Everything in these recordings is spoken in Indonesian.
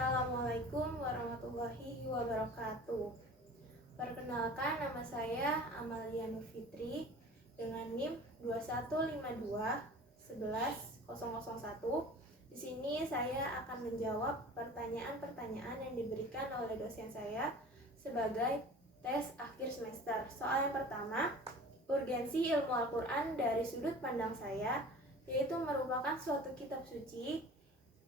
Assalamualaikum warahmatullahi wabarakatuh. Perkenalkan, nama saya Amalia Nur Fitri dengan NIM 2152 11 001. Di sini saya akan menjawab pertanyaan-pertanyaan yang diberikan oleh dosen saya sebagai tes akhir semester. Soal yang pertama, urgensi ilmu Al-Quran dari sudut pandang saya, yaitu merupakan suatu kitab suci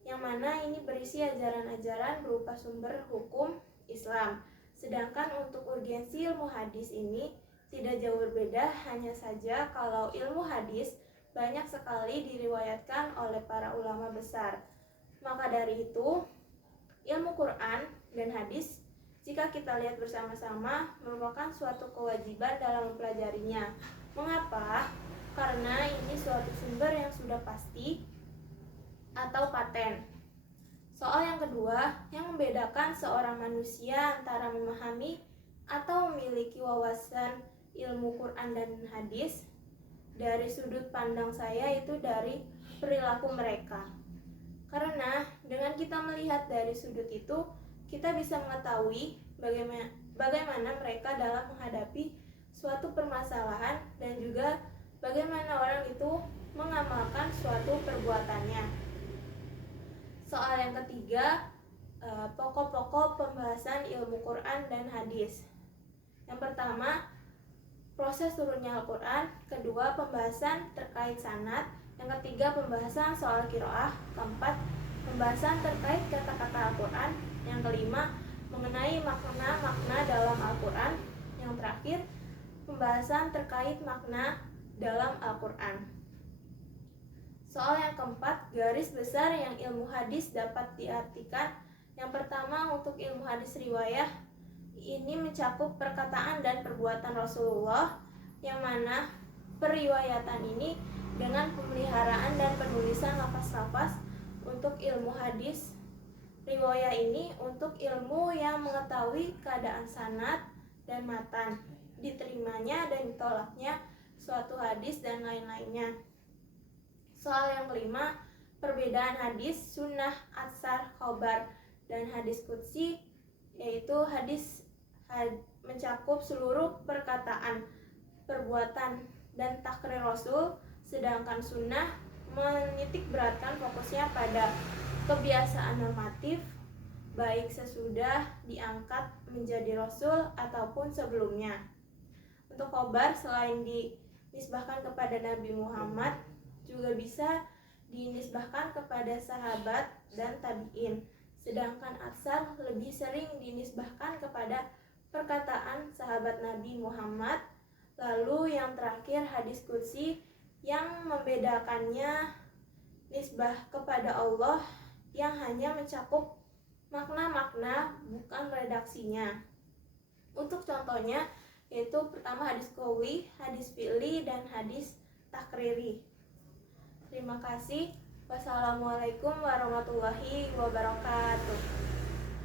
yang mana ini berisi ajaran-ajaran berupa sumber hukum Islam. Sedangkan untuk urgensi ilmu hadis ini tidak jauh berbeda, hanya saja kalau ilmu hadis banyak sekali diriwayatkan oleh para ulama besar. Maka dari itu, ilmu Quran dan hadis, jika kita lihat bersama-sama, merupakan suatu kewajiban dalam mempelajarinya. Mengapa? Karena ini suatu sumber yang sudah pasti atau paten. Soal yang kedua, yang membedakan seorang manusia antara memahami atau memiliki wawasan ilmu Quran dan hadis dari sudut pandang saya itu dari perilaku mereka. Karena dengan kita melihat dari sudut itu, kita bisa mengetahui bagaimana mereka dalam menghadapi suatu permasalahan dan juga bagaimana orang itu mengamalkan suatu perbuatannya. Soal yang ketiga, pokok-pokok pembahasan ilmu Quran dan hadis. Yang pertama, proses turunnya Al-Quran. Kedua, pembahasan terkait sanad. Yang ketiga, pembahasan soal qiraah. Keempat, pembahasan terkait kata-kata Al-Quran. Yang kelima, mengenai makna-makna dalam Al-Quran. Yang terakhir, pembahasan terkait makna dalam Al-Quran. Soal yang keempat, garis besar yang ilmu hadis dapat diartikan. Yang pertama, untuk ilmu hadis riwayah, ini mencakup perkataan dan perbuatan Rasulullah, yang mana periwayatan ini dengan pemeliharaan dan penulisan lafaz-lafaz. Untuk ilmu hadis riwayah ini untuk ilmu yang mengetahui keadaan sanad dan matan, diterimanya dan ditolaknya suatu hadis dan lain-lainnya. Soal yang kelima, perbedaan hadis, sunnah, atsar, khobar, dan hadis qudsi, yaitu hadis mencakup seluruh perkataan, perbuatan, dan takrir Rasul, sedangkan sunnah menitik beratkan fokusnya pada kebiasaan normatif, baik sesudah diangkat menjadi Rasul ataupun sebelumnya. Untuk khobar, selain dinisbahkan kepada Nabi Muhammad, juga bisa dinisbahkan kepada sahabat dan tabi'in. Sedangkan atsar lebih sering dinisbahkan kepada perkataan sahabat Nabi Muhammad. Lalu yang terakhir, hadis qudsi, yang membedakannya nisbah kepada Allah yang hanya mencakup makna-makna bukan redaksinya. Untuk contohnya yaitu pertama hadis qauli, hadis fi'li, dan hadis takriri. Terima kasih. Wassalamualaikum warahmatullahi wabarakatuh.